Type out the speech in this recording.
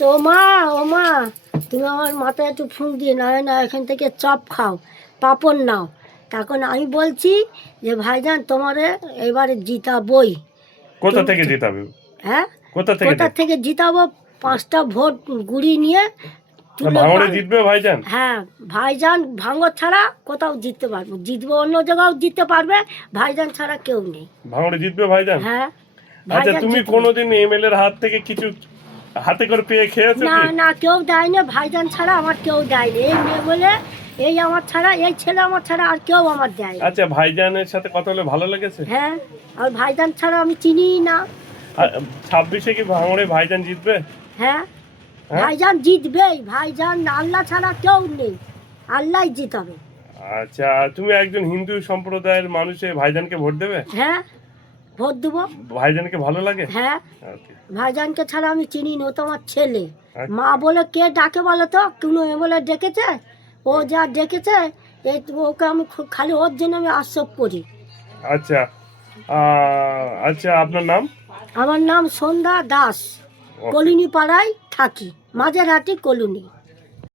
তো ও মা তুমি আমার মাথায় একটু ফুঁক দিয়ে না এখান থেকে চপ খাও, পাঁপড় নাও। তখন আমি বলছি যে ভাইজান তোমারে এবারে জিতাবই। কোথা থেকে জিতাবে? হ্যাঁ, কোথা কোথা থেকে জিতাবো? 5টা ভোট গুড়ি নিয়ে তুলে ভাঙড়ে জিতবে ভাইজান? হ্যাঁ, ভাইজান ভাঙড় ছাড়া কোথাও জিততে পারবো, জিতবো অন্য জায়গাও জিততে পারবে, ভাইজান ছাড়া কেউ নেই। ভাঙড়ে জিতবে ভাইজান? হ্যাঁ। আচ্ছা, তুমি কোনোদিন এমএলএ এর হাত থেকে কিছু হাতে করে পেয়ে খেয়েছো না কি? না, কেউ দেয়নি, ভাইজান ছাড়া আমার কেউ দেয়নি। এই মেয়ে বলে এই আমার ছাড়া, এই ছেলে আমার ছাড়া আর কেউ আমার দেয়। আচ্ছা, ভাইজানের সাথে কথা বলে ভালো লেগেছে? হ্যাঁ, আর ভাইজান ছাড়া আমি চিনি না। 26-এ কি ভাঙড়ে ভাইজান জিতবে? হ্যাঁ, ভাইজান জিতবেই, ভাইজান আল্লাহ ছাড়া কেউ নেই, আল্লাহ জিতাবে। আচ্ছা, তুমি একজন হিন্দু সম্প্রদায়ের মানুষে ভাইজানকে ভোট দেবে? হ্যাঁ, ভোট দেবো। ভাইজানকে ভালো লাগে? হ্যাঁ, ওকে। ভাইজানকে ছাড়া আমি চিনি না, ও তো আমার ছেলে। আচ্ছা। মা বলে কে ডাকে বলো তো? কোনো বলে ডেকেছে? ও যা ডেকেছে, এই ওকে আমি খালি ওর জন্য আমি আশ্রব করি। আচ্ছা, আচ্ছা, আপনার নাম? আমার নাম সন্ধ্যা দাস, কলোনি পাড়ায় থাকি, মাঝেরহাটি কলোনি।